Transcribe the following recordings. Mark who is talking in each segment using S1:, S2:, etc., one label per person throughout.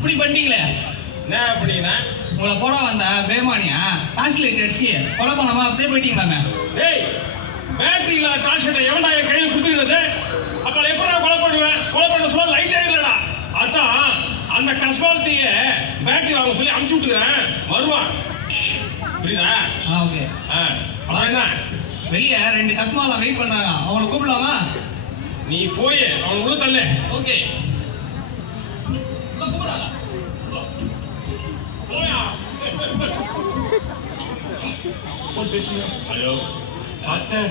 S1: இப்படி பண்ணிட்டீங்களே
S2: என்ன அப்படின்னா?
S1: உங்களை போட வந்த பேமானியா? டார்ச் லைட் அடிச்சு கொலை பண்ணாம அப்படியே போயிட்டீங்களாமே?
S2: டேய் பேட்டரியில டார்ச்சர் எவன்டா என் கையில் குத்துக்கிறது அப்ப எப்படா கொலை பண்ணுவேன்? கொலை பண்ண சொல்ல லைட்டே இல்லடா அதான் அந்த கஸ்பால்ட்டிய பேட்டரி வாங்க சொல்லி அமுச்சு விட்டுக்கிறேன். வருவான். புரியுதா?
S1: ஆ ஓகே
S2: ஆ அதான் என்ன?
S1: வெளியே ரெண்டு கஸ்மாலா வெயிட் பண்றாங்க. அவங்கள கூப்பிடலாமா?
S2: நீ போய் அவன் உள்ள தள்ளு.
S1: ஓகே
S2: பேசுங்க ஹலோ டாக்டர்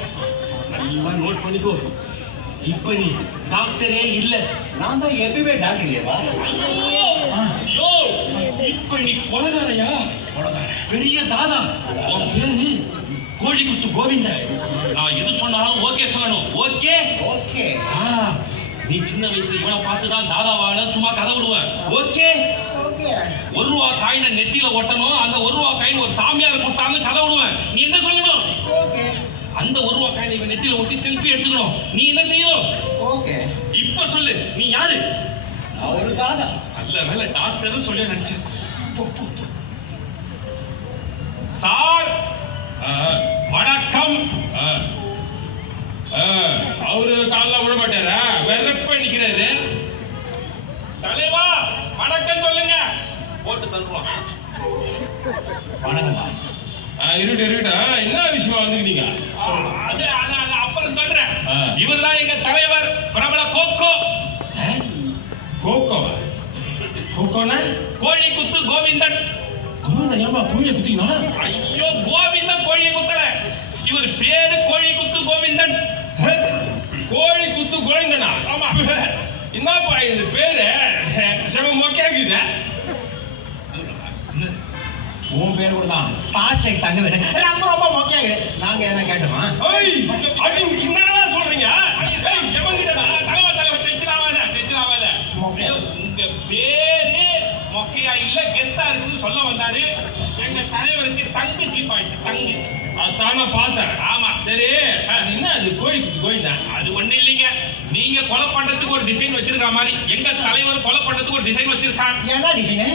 S2: நல்லா நோட் பண்ணிக்கோ. இப்ப நீ டாக்டரே இல்ல.
S1: நான் தான் எப்பயுமே டாக்டர் இல்லையா
S2: இப்ப நீ கொலகாரையா? பெரிய தாதா. உன் பேரு கோழிக்குத்து கோவிந்த. நான் எது சொன்னாலும் ஓகே சொல்லணும். ஓகே
S1: ஓகே
S2: ஆ, நீ சின்ன வயசுல இவனை பார்த்து தான் தாதாவான சும்மா கதை விடுவேன் ஓகே ஒரு ரூபா காயினை நெத்தியில ஒட்டணும். அந்த ஒரு ரூபா காயின் ஒரு சாமியார் கொடுத்தாங்க கதை விடுவேன். நீ என்ன சொல்லணும்? அந்த ஒரு ரூபா காயினை இவன் நெத்தியில ஒட்டி செல்ஃபி எடுத்துக்கணும். நீ என்ன செய்யணும்?
S1: ஓகே.
S2: இப்ப சொல்லு நீ யாரு?
S1: அவரு தாதா
S2: நல்ல வேலை டாக்டர் சொல்லி நினைச்சேன். சார் ஆ, வணக்கம் ஆ. ஆ, அவரு காலைல விட மாட்டாரா வெறப்ப நிக்கிறாரு தலைவா வணக்கம் சொல்லுங்க போட்டு தருவோம்
S1: வணக்கம்மா.
S2: இருட்டு இருட்டு. என்ன விஷயமா அது அப்புறம் சொல்றேன். இவர் தான் எங்க தலைவர் பிரபல கோகோ கோகோவா கோகோனா கோழி குத்து கோவிந்தன். கோவிந்தன் ஏமா கோழியை குத்திங்களா ஐயோ கோவிந்தன் கோழியை குத்தல. இவர் பேரு கோழி குத்து கோவிந்தன். கோழி குத்து கோவிந்தனா? ஆமா. என்னப்பா இது பேரு?
S1: பேர் கூட தான் டார்ச் லைட் தங்க வேணும் ரொம்ப ரொம்ப மொக்கையாக நாங்க என்ன கேட்டோமா
S2: என்னடா சொல்றீங்க? உங்க பேரு மொக்கையா இல்ல, கெத்தா இருக்குன்னு சொல்ல வந்தாரு. எங்க தலைவருக்கு தங்கு ஆயிடுச்சு, தங்கு. அதான் பார்த்தேன். ஆமா, சரி. என்ன அது கோழி குத்து கோழிதான். அது ஒண்ணும் இல்லைங்க. நீங்க கொலை பண்றதுக்கு ஒரு டிசைன் வச்சிருக்கிற மாதிரி எங்க தலைவர் கொலை பண்றதுக்கு ஒரு டிசைன் வச்சிருக்காங்க
S1: என்ன டிசைனு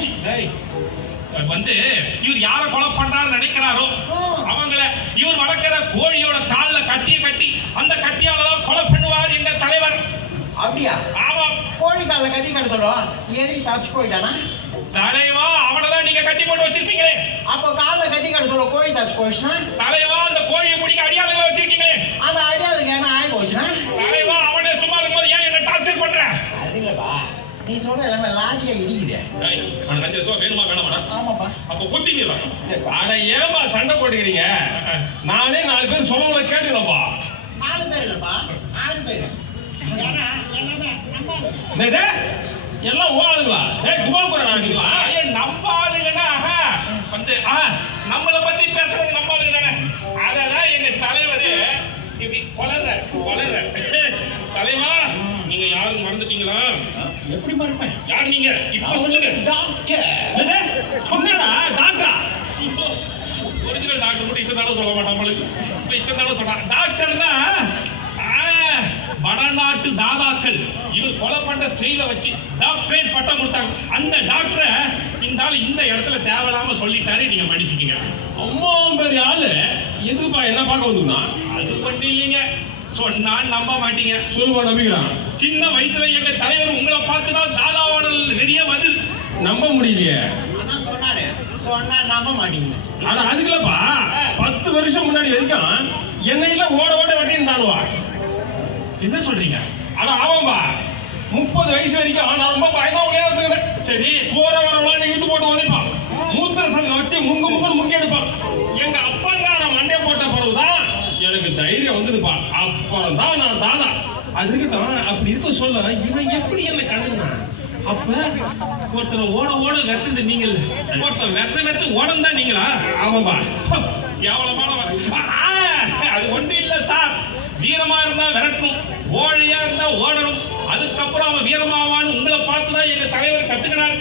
S2: வந்து இவர் யார கொலை பண்றாரு நினைக்கிறாரோ அவங்கள இவர் வளர்க்கிற கோழியோட கால்ல கட்டிய கட்டி அந்த கட்டியால தான் கொலை பண்ணுவார் எங்க தலைவர்.
S1: அப்படியா?
S2: ஆமா
S1: கோழி காலில் கட்டி கட்ட சொல்லுவோம் எதுக்கு தப்பிச்சு போயிட்டானா?
S2: தலைவா அவனதான் நீங்க கட்டி போட்டு வச்சிருப்பீங்களே.
S1: அப்போ காலில் கட்டி கட்ட சொல்ல கோழி தப்பிச்சு போயிடுச்சுன்னா
S2: தலைவா அந்த கோழியை பிடிக்க அடியாளங்களை வச்சிருக்கீங்களே
S1: அந்த அடியாளுக்கு என்ன ஆகி போச்சுன்னா
S2: தலைவா அவனே சும்மா இருக்கும்போது ஏன் என்ன டார்ச்சர் பண்ற
S1: அது இல்லப்பா நீ சொல்ற எல்லாமே லாஜிக்கல் இடிக்குது
S2: அஞ்சு லட்சம் வேணுமா வேணாமாடா?
S1: ஆமாப்பா.
S2: அப்ப குத்திங்களா அட ஏமா சண்டை போட்டுக்கிறீங்க? நானே நாலு பேர் சொல்லவங்கள கேட்டுக்கிறப்பா
S1: நாலு பேர் இல்லப்பா. ஆறு பேர். எல்லாமே
S2: ஓ ஆளுங்களா? ஏய் குமார் கூட ஆளுங்களா ஐயா நம்ம ஆளுங்கன்னா வந்து ஆ நம்மளை பத்தி பேசுறது நம்ம ஆளுங்க தானே. எங்க தலைவர் இப்படி வளர்ற வளர்ற தலைவா நீங்க யாரும் மறந்துட்டீங்களா?
S1: எப்படி மறுப்பேன்?
S2: யார் நீங்க? இப்ப சொல்லுங்க.
S1: டாக்டர்?
S2: சொன்னேடா டாக்டரா ஒரிஜினல் டாக்டர் கூட இத்தனை தடவை சொல்ல மாட்டான் நம்மளுக்கு இப்ப இத்தனை தடவை சொல்றான். டாக்டர்னா வடநாட்டு தாதாக்கள். இவர் கொலை பண்ற ஸ்டைல வச்சு டாக்டரேட் பட்டம் கொடுத்தாங்க. அந்த டாக்டரை இந்த ஆள் இந்த இடத்துல தேவையில்லாம சொல்லிட்டாரு நீங்க மன்னிச்சுக்கீங்க அம்மா பெரிய ஆளு. எதுப்பா என்ன பார்க்க வந்துருந்தா அது மட்டும் இல்லைங்க. சொன்னா நம்ப மாட்டீங்க. சொல்லுவா நம்பிக்கிறான். சின்ன வயசுல எங்க தலைவர் உங்களை பார்த்து தான் தாதாவோட வெளியே வந்து. நம்ப முடியலையே.
S1: அதான் சொன்னாரு. சொன்னா நம்ப மாட்டீங்க.
S2: ஆனா அதுக்குலப்பா பத்து வருஷம் முன்னாடி வரைக்கும் என்னையில ஓட ஓட வெட்டின்னு தானுவா என்ன சொல்றீங்க? ஆனா ஆமாம்பா. முப்பது வயசு வரைக்கும் நான் ரொம்ப பயந்தா விளையாடுறேன் சரி போற வரலாம் இழுத்து போட்டு உதைப்பான் மூத்திர சங்கம் வச்சு முங்கு முங்குன்னு முங்கி எடுப்பான் எங்க அப்பங்கார மண்டே போட்ட பிறகுதான் எனக்கு தைரியம் வந்ததுப்பா. அப்புறம் தான் நான் தாதா அது இருக்கட்டும். அப்படி இருக்க சொல்ல இவன் எப்படி என்ன கண்டுனான் அப்ப ஒருத்தர் ஓட ஓட வெட்டுது நீங்கள். ஒருத்தர் வெட்ட வெட்ட ஓடம் தான் நீங்களா ஆமாம்பா கேவலமான ஆ, அது ஒன்றும் இல்ல சார். வீரமா இருந்தா விரட்டும் ஓழையா இருந்தா ஓடணும். அதுக்கப்புறம் அவன் வீரமாவான்னு உங்களை பார்த்து தான் எங்க தலைவர் கத்துக்கினார்.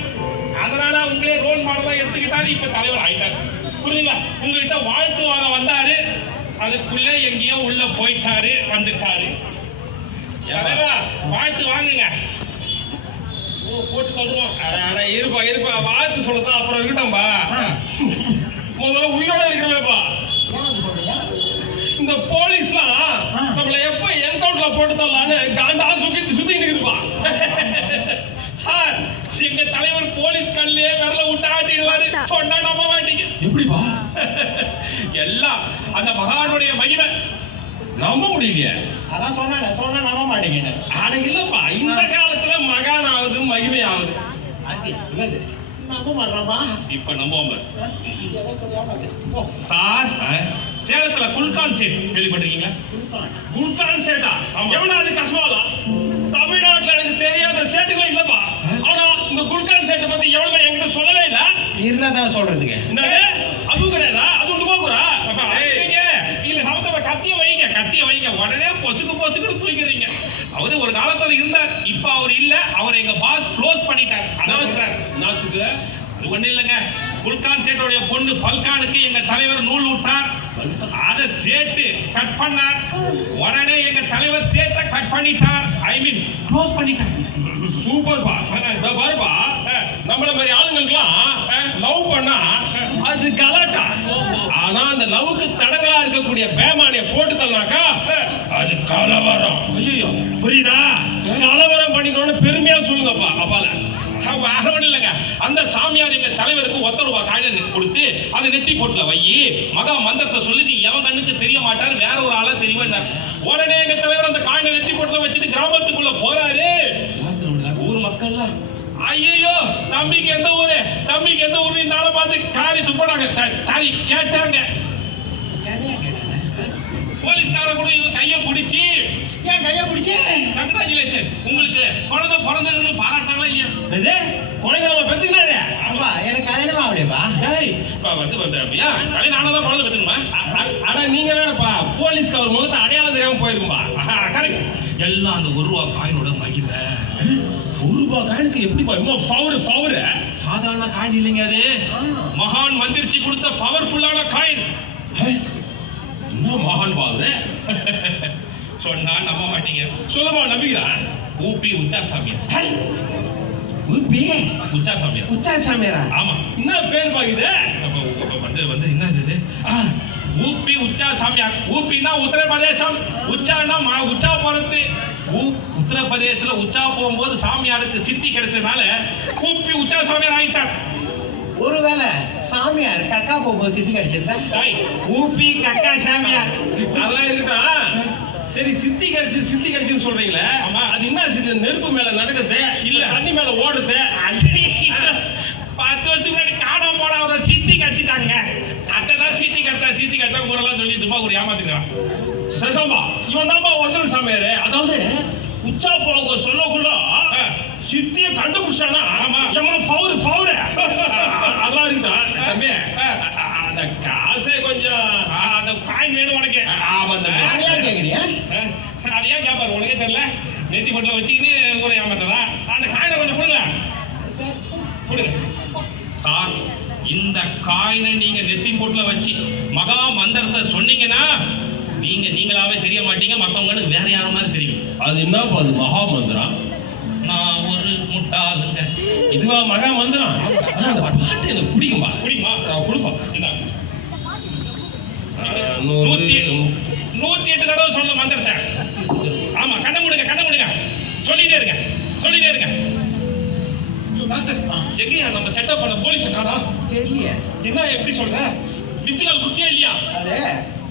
S2: அதனால உங்களே ரோல் மாடலா எடுத்துக்கிட்டாரு இப்ப தலைவர் ஆயிட்டார். புரியுதுங்களா? உங்ககிட்ட வாழ்த்து வாங்க வந்தாரு. அதுக்குள்ள எங்கேயோ உள்ள போயிட்டாரு வந்துட்டாரு. வாழ்த்து வாங்குங்க. போட்டு அட, இருப்பா இருப்பா. வாழ்த்து சொல்லத்தான் அப்புறம் இருக்கட்டும்பா. முதல்ல உயிரோட இருக்கணுமேப்பா. இந்த போலீஸ்லாம் நம்மள எப்ப என்கவுண்டர்ல போட்டு தரலான்னு காண்டா சுத்திட்டு சுத்திட்டு இருக்குதுப்பா. சார் எங்க தலைவர் போலீஸ் கல்லே விரல விட்டு ஆட்டிடுவாரு. சொன்னா நம்ப மாட்டீங்க
S1: எப்படிப்பா
S2: எல்லாம் அந்த மகானுடைய மகிமை. நம்ப முடியலையே.
S1: அதான் சொன்னேன் சொன்னா நம்ப மாட்டேங்கன்னு.
S2: ஆட இல்லப்பா இந்த காலத்துல மகான் ஆகுது மகிமை ஆகுது?
S1: நம்ப மாட்டேன்ப்பா
S2: இப்ப நம்புவோம் சார் சேலத்துல குல்கான் சேட் கேள்விப்பட்டிருக்கீங்களா? குல்கான். சேட்டா? எவனா அது கசவாலா? தமிழ்நாட்டுல எனக்கு தெரியாத சேட்டுகளும் இல்லப்பா. ஆனா இந்த குல்கான் சேட்டை பத்தி எவனுமே என்கிட்ட சொல்லவே இல்ல.
S1: இருந்தா தானே சொல்றதுக்கு.
S2: என்னது அதுவும் கிடையாதா அது உண்டு போகுறா இல்ல சமத்தப்ப கத்திய வைங்க கத்திய வைங்க உடனே பொசுக்கு பொசுக்குன்னு தூக்கிறீங்க அவரு ஒரு காலத்துல இருந்தார். இப்ப அவர் இல்ல. அவர் எங்க பாஸ் க்ளோஸ் பண்ணிட்டார். அதான் அது ஒண்ணு இல்லைங்க. குல்கான் சேட்டோடைய பொண்ணு பல்கானுக்கு எங்க தலைவர் நூல் விட்டார் அத சேட்டு கட் பண்ணார். உடனே எங்க தலைவர் சேட்டை கட் பண்ணிட்டார். ஐ மீன் க்ளோஸ் பண்ணிட்டார். சூப்பர் பா. பாருப்பா. நம்மள மாதிரி ஆளுங்களுக்குலாம் லவ் பண்ணா அது கலாட்டா? ஆனா அந்த லவ்வுக்கு தடங்களா இருக்கக்கூடிய பேமானிய போட்டு தள்ளாக்கா கலவரம். ஐயோ புரியுதா? கலவரம் பண்ணிக்கணும்னு பெருமையா சொல்லுங்கப்பா அப்பால. ஒண்ணும் இல்லைங்க. அந்த சாமியார் எங்க தலைவருக்கு ஒத்த ரூபாய் காயின் கொடுத்து அதை நெத்தி போட்டுல வை. மகா மந்திரத்தை சொல்லி நீ எவன் கண்ணுக்கு தெரிய மாட்டார்? வேற ஒரு ஆளா தெரியுமா உடனே எங்க தலைவர் அந்த காயினை நெத்தி போட்டுல வச்சுட்டு கிராமத்துக்குள்ள போறாரு. ஊர் மக்கள்லாம் ஐயோ தம்பிக்கு எந்த ஊரு? தம்பிக்கு எந்த ஊரு? இந்த ஆளை பார்த்து காரி துப்பினாங்க. சாரி கேட்டாங்க. போலீஸ்கார கூட இவன் கையை பிடிச்சி
S1: ஏன் கையை பிடிச்சி
S2: கங்க்ராச்சுலேஷன் உங்களுக்கு குழந்தை பிறந்ததுன்னு பாராட்டாங்களா இல்லையா? இது குழந்தை நம்ம பெத்துக்கினாரு
S1: அப்பா எனக்கு கல்யாணமா அப்படியேப்பா
S2: டேய், இப்ப வந்து வந்து ஐயா, கல்யாணம் ஆனதான் குழந்தை அ- அட நீங்க வேறப்பா. போலீஸ்க்கு அவர் முகத்தை அடையாளம் தெரியாம போயிருக்கும்பா. கரெக்ட் எல்லாம் அந்த ஒரு ரூபா காயினோட மகிமை ஒரு ரூபா காயினுக்கு எப்படிப்பா? இன்னும் பவர் பவர் சாதாரண காயின் இல்லைங்க அது. மகான் மந்திரிச்சு கொடுத்த பவர்ஃபுல்லான காயின் என்ன மகான் பவர் சொன்னா நம்ப மாட்டீங்க. சொல்லுமா நம்பிக்கிறேன் ஊபி உச்சா சாமியார் ஊபி உச்சா சாமியார்
S3: உச்சா சாமியாரா
S2: ஆமா. என்ன பேர் பாக்குது வந்து வந்து என்ன இது ஆ, ஊப்பி உச்சா சாமியார் ஊப்பினா உத்தரப்பிரதேசம் உச்சானா மா- உச்சா போறது. உத்தரப்பிரதேசத்துல உச்சா போகும்போது சாமியாருக்கு சித்தி கிடைச்சதுனால ஊப்பி உச்சா சாமியார் ஆயிட்டார்.
S1: ஒருவேளை சாமியார் கக்கா போகும்போது சித்தி கிடைச்சிருந்தா?
S3: ஊபி கக்கா சாமியார்.
S2: அதெல்லாம் இருக்கட்டும் சரி சித்தி கிடைச்சு சித்தி கிடைச்சுன்னு சொல்றீங்களே? ஆமா. அது என்ன சித்தி நெருப்பு மேல நடக்குது இல்ல. தண்ணி மேல ஓடுது? பத்து வருஷத்துக்கு முன்னாடி காணாம போன அவரை சித்தி கடிச்சிட்டாங்க அதான் சித்தி கடிச்சா சித்தி கடிச்சா கூடலாம் சொல்லி துப்பா ஒரு ஏமாத்திக்கிறான் சதம்பா இவன் தான்ப்பா ஒரிஜினல் சாமியாரு. அதாவது உச்சா போக சொல்லக்குள்ள சித்திய கண்டுபிடிச்சானா? ஆமா. எம்மா ஃபவுரு ஃபவுரு அதெல்லாம் இருக்கா தம்பி அந்த காசே காயின் வேணும் உனக்கு.
S1: அதை ஏன் கேக்குறீங்க
S2: அது ஏன் கேட்பாரு உனக்கே தெரியல. நெத்தி பட்டில் வச்சுக்கிட்டு கூட ஏமாத்ததா அந்த காயினை கொஞ்சம் கொடுங்க. கொடுங்க. சார் இந்த காயினை நீங்க நெத்தி போட்டுல வச்சு மகா மந்திரத்தை சொன்னீங்கன்னா நீங்க நீங்களாவே தெரிய மாட்டீங்க. மத்தவங்களுக்கு வேற யார மாதிரி தெரியும்.
S3: அது என்னப்பா அது மகா மந்திரம்?
S2: நான் ஒரு முட்டாளுங்க.
S3: இதுவா மகா மந்திரம்? ஆனா அந்த பாட்டு எனக்கு பிடிக்கும்பா.
S2: பிடிக்குமா?
S3: கொடுப்போம்.
S2: இந்தா. நூத்தி நூத்தி எட்டு தடவை சொல்ல மந்திரத்தை ஆமா கண்ண மூடுங்க கண்ண மூடுங்க. சொல்லிட்டே இருங்க சொல்லிட்டே இருங்க. எங்கயா நம்ம செட்டப் பண்ண போலீஸ் காணா
S1: தெரியல.
S2: என்ன எப்படி சொல்ற? டிஜிட்டல் குத்தியா இல்லையா?
S1: அது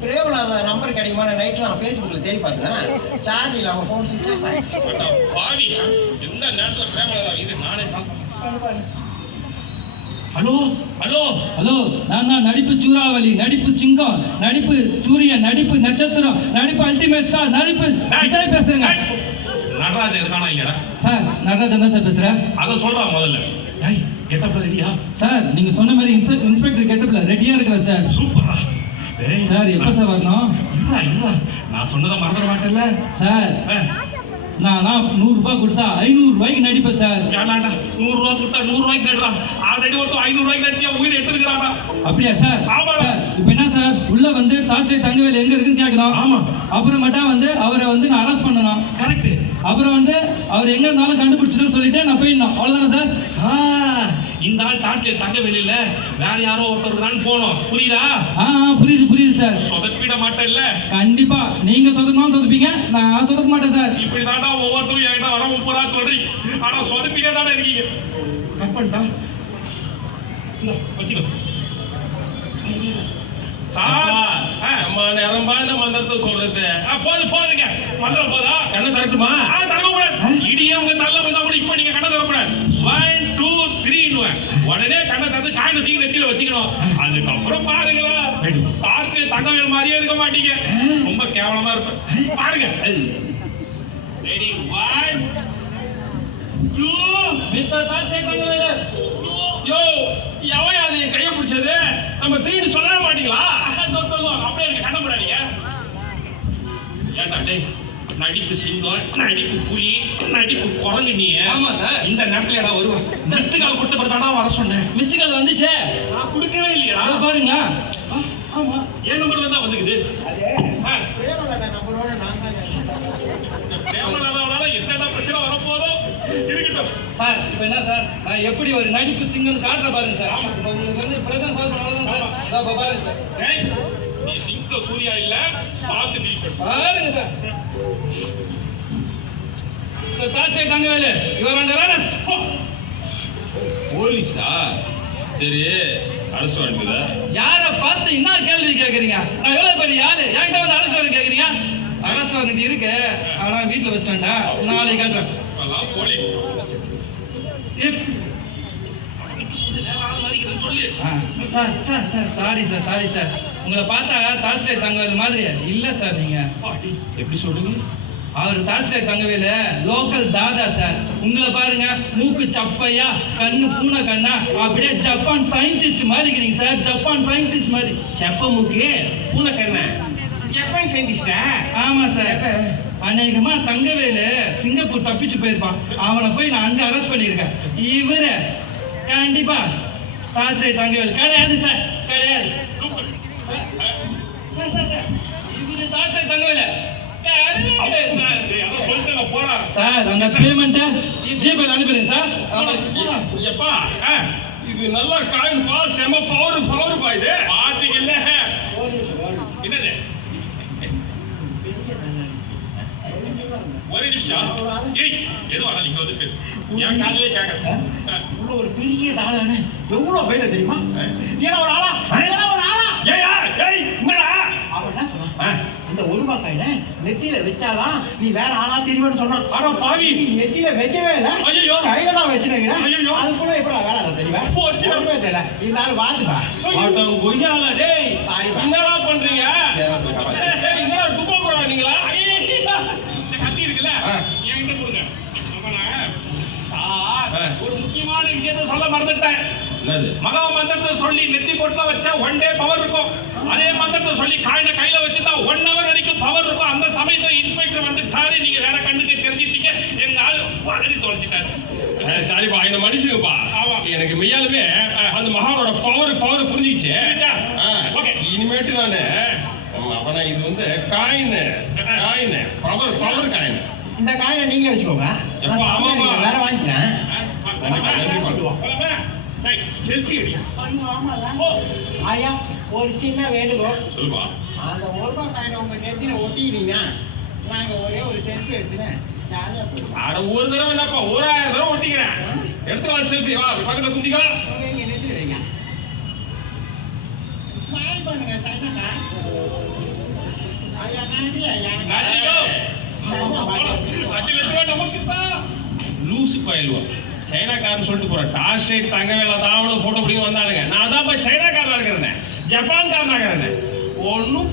S1: பிரேமநாத நம்பர் கிடைக்குமான நைட்ல நான் ஃபேஸ்புக்ல தேடி பார்த்தேன். சார்ஜில் அவங்க ஃபோன் சுவிட்ச் ஆஃப்
S2: பாவி எந்த நேரத்துல பிரேமலதா இது நானே பார்க்க ஹலோ ஹலோ
S4: ஹலோ நான் தான் நடிப்பு சூறாவளி நடிப்பு சிங்கம் நடிப்பு சூரியன் நடிப்பு நட்சத்திரம் நடிப்பு அல்டிமேட் ஸ்டார் நடிப்பு விஜய் பேசுறேங்க.
S2: நடராஜன் இருக்கானா
S4: சார் நடராஜன் தான் சார் பேசுறேன்
S2: அதை சொல்றான் முதல்ல. டேய் கெட்டப்ப ரெடியா?
S4: சார் நீங்க சொன்ன மாதிரி இன்ஸ்பெ- இன்ஸ்பெக்டர் கெட்டப்ல ரெடியா இருக்கிறேன் சார்.
S2: சூப்பரா.
S4: சார் எப்போ சார் வரணும்?
S2: இல்ல இல்ல நான் சொன்னதை மறந்துட மாட்டேன்ல.
S4: சார் நான் நான் நூறு ரூபாய் கொடுத்தா ஐநூறு ரூபாய்க்கு நடிப்பேன் சார்.
S2: வேணாண்டா நூறு ரூபா கொடுத்தா நூறு ரூபாய்க்கு நடுறான் ஆல்ரெடி ஒருத்தன் ஐநூறு ரூபாய்க்கு நடிச்சு அவன் உயிரை எடுத்துருக்கிறானா
S4: அப்படியா சார்?
S2: ஆமா.
S4: சார் இப்போ என்ன சார்? உள்ள வந்து டார்ச்லைட் தங்கவேல் எங்க இருக்குன்னு கேட்கணும்.
S2: ஆமா.
S4: அப்புறமேட்டா வந்து அவரை வந்து நான் அரெஸ்ட் பண்ணணும்.
S2: கரெக்ட்
S4: அப்புறம் வந்து அவர் எங்க இருந்தாலும் கண்டுபிடிச்சிடும் சொல்லிட்டு நான் போயிடணும். அவ்வளவுதானே சார்?
S2: ஆ, இந்த ஆள் டாக்டர் தங்க வெளியில வேற யாரோ ஒருத்தர் தான் போனோம். புரியுதா?
S4: புரியுது புரியுது சார்.
S2: சொதப்பிட மாட்டேன்ல
S4: கண்டிப்பா. நீங்க சொதப்பினாலும் சொதப்பீங்க. நான் சொதப்ப மாட்டேன் சார்.
S2: இப்படி தாண்டா ஒவ்வொருத்தரும் என்கிட்ட வர முப்பதா சொல்றீங்க ஆனா சொதப்பிட்டே தானே இருக்கீங்க இந்தா, வச்சுக்கோ. சார் ஆ,
S3: நம்ம நேரம்பா இந்த மந்திரத்தை சொல்றது
S2: ஆ, போதும் போதுங்க. மந்திரம் போதா?
S3: கண்ணை தரட்டுமா
S2: ஆ, திறக்கக்கூடாது. இடியே உங்க தள்ள மாட்டீங்க. ரொம்ப கேவலமா இருப்பேன். பாருங்க. Ready, one, two,
S4: மிஸ்டர் தாட்சே தங்கவேலு
S3: யோ எவன் அது என் கையை பிடிச்சது நம்ம திரும்பி சொல்லவே மாட்டீங்களா
S2: சொல்லுவோம். அப்படியே இருக்கு, கண்ணை மூடாதீங்க. ஏன்டா டேய், நடிப்பு சிங்கம் நடிப்பு புலி நடிப்பு குரங்கு நீ
S4: ஆமா சார்.
S2: இந்த நேரத்துல ஏடா வருவேன் மிஸ்டு கால் கொடுத்த பிறகு வர சொன்னேன்
S4: மிஸ் கால் வந்துச்சே
S2: நான் கொடுக்கவே இல்லையடா
S4: அதை பாருங்க
S2: என் நம்பர்ல தான் வந்துக்குது.
S1: அது
S2: ஆ,
S1: பிரேமலதா நம்பரோட நான் தான்
S2: தேவனாதவனால என்னென்ன பிரச்சனை வரப்போதோ இருக்கட்டும்.
S4: சார் இப்போ என்ன சார்? நான் எப்படி ஒரு நடிப்பு சிங்கம் காட்டுற பாருங்க சார். இப்போ உங்களுக்கு வந்து பிரசன்ட் சார் பண்ணலாம் சார். பாருங்க சார்.
S2: நீ சிங்க சூர்யா இல்ல பார்த்து பண்ணு
S4: பாருங்க சார். இந்த தாட்சே தங்கவேலு இவர் வேண்டாம்
S3: போலீஸா? சரி. அரசு
S4: யாரை பார்த்து என்ன கேள்வி கேட்குறீங்க? நான் எவ்வளோ பெரிய ஆளு? என்கிட்ட வந்து அரசு கேட்குறீங்க? அரசு வாங்கிட்டு இருக்கு. ஆனால் வீட்டில் வச்சுட்டாண்டா நாளைக்கு கேட்டுறேன்.
S2: அதான் police.
S4: Sir sir sir sorry sir sorry sir. உங்களை பார்த்தா தாட்சிலே தங்கவேல் மாதிரி இல்லை சார் நீங்கள்
S3: எப்படி சொல்றீங்க
S4: அவர் தாட்சிலே தங்கவேல லோக்கல் தாதா சார். உங்களை பாருங்க மூக்கு சப்பையா கண்ணு பூனை கண்ணா அப்படியே ஜப்பான் சயின்டிஸ்ட் மாதிரி இருக்கிறீங்க சார். ஜப்பான் சயின்டிஸ்ட் மாதிரி.
S3: செப்ப மூக்கு பூனை கண்ண. ஜப்பான் சயின்டிஸ்டா
S4: ஆமா சார். அநேகமா தங்கவேலு சிங்கப்பூர் தப்பிச்சு போயிருப்பான். அவனை போய் நான் அங்க அரெஸ்ட் பண்ணியிருக்கேன். இவரு கண்டிப்பா தாட்சிலே தங்கவேல். கிடையாது சார். கிடையாது. சார், சார், சார், இவரு தாட்சிலே தங்கவேலு. சார் அந்த பேமெண்ட்டை ஜிபேல அனுப்பிடுங்க சார்.
S3: எப்பா இது நல்லா காயின் பா செம பவர் பவர் பா இது.
S2: பாத்தீங்கல்ல. என்னது? ஒரு நிமிஷம். ஏய் எது வேணாலும் இங்க வந்து பேசு. என் காதலே
S1: உள்ள ஒரு பெரிய தாதானே எவ்வளவு பேர் தெரியுமா? ஏன்னா ஒரு ஆளா? ஏன்னா ஒரு ஆளா?
S2: ஏயா ஏய் என்னடா
S1: அவன் என்ன சொன்னான் இந்த ஒரு நெத்தியில வச்சாதான் நீ வேற ஆளா தெரியும்னு சொன்னான்
S2: அட பாவி!
S1: நீ நெத்தியில வைக்கவே இல்ல.
S2: ஐயையோ.
S1: கையில தான் வச்சுனீங்க
S2: ஐயையோ.
S1: அதுக்குள்ள எப்படி வேலை இல்ல தெரியுமா?
S2: போச்சு.
S1: ஒண்ணுமே தெரியல. இந்த ஆள் வாத்துப்பா
S3: ஆட்டம் கொய்யால டேய். என்னடா பண்றீங்க?
S2: என்னடா துப்பா போடா நீங்களா ஐயே, இந்த கத்தி இருக்குல்ல? என்கிட்ட கொடுங்க. ஒரு முக்கியமான விஷயத்தை சொல்ல மறந்துட்டேன். மகா மந்திரத்தை சொல்லி நெத்தி பொட்டுல வச்சா ஒன் டே பவர் இருக்கும். அதே மந்திரத்தை சொல்லி காயின கையில வச்சிருந்தா ஒன் ஹவர் வரைக்கும் பவர் இருக்கும் அந்த சமயத்துல இன்ஸ்பெக்டர் வந்துட்டாரு நீங்க வேற கண்ணுக்கு தெரிஞ்சிட்டீங்க எங்க ஆளு வளரி தொலைச்சிட்டாரு
S3: அஹ், சாரிப்பா என்ன மனுஷங்கப்பா
S2: ஆமா.
S3: எனக்கு மெய்யாலுமே அந்த மகானோட பவர் பவர் புரிஞ்சிச்சு இனிமேட்டு நானு அப்பனா இது வந்து coin coin power power coin
S1: இந்த காயினை நீங்க வச்சுக்கோங்க. வேற வாங்கிக்கிறேன். ஐயோ, ஒரு சின்ன வேண்டுகோள்.
S3: சொல்லுப்பா.
S1: அந்த ஒரு ரூபாய் காயினை உங்க நெத்தியில ஒட்டிக்கிறீங்க. நாங்க ஒரே ஒரு செல்ஃபி எடுத்துனேன்
S3: அட ஒரு தடவை என்னப்பா ஒரு ஆயிரம் தடவை ஒட்டிக்கிறேன். எடுத்துக்கலாம் செல்ஃபி வா பக்கத்துல குந்திக்கா
S1: உங்க இங்க
S3: லூசு பயலுவா. சைனாக்காரன் சொல்லிட்டு போறேன் டார்ச் லைட் தங்க வேலை தான். போட்டோ பிடிக்க வந்தாருங்க நான் தான் போய் சைனாக்காரனா இருக்கிறேன். ஜப்பான்காரனா இருக்கிறேன். ஒன்றும்